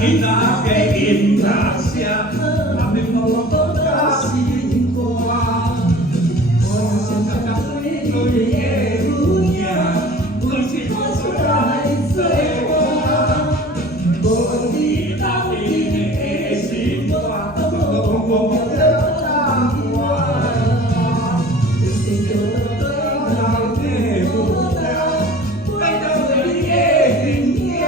囡仔加音乐声，那面无讲甲心肝。我想甲对对的有影，阮是看出来做伴。无你当面的心肝，我不要答我。就是叫对人的无奈，为了你的形象。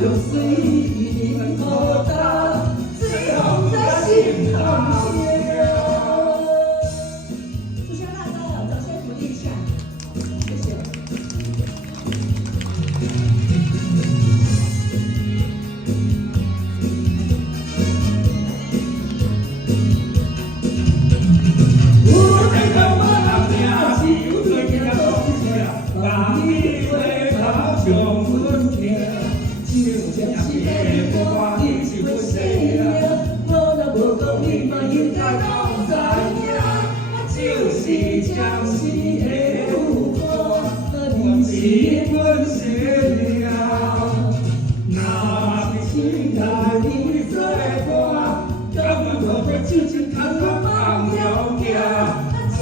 就随意孤单，最后在心头结。主持人大家掌声鼓励一下，谢谢。我在看我那边，是有对面的东西，把你回头将阮听。就是的歌，你是阮生命，我若无讲，你嘛应该拢知影。就是暂时的有歌，你是阮生命。若是心内你做伴，甘愿落去手牵牵，看我放了行，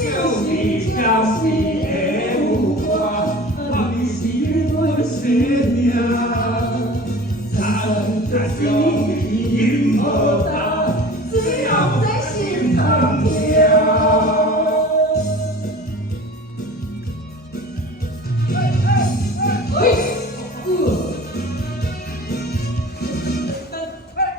就是暂时。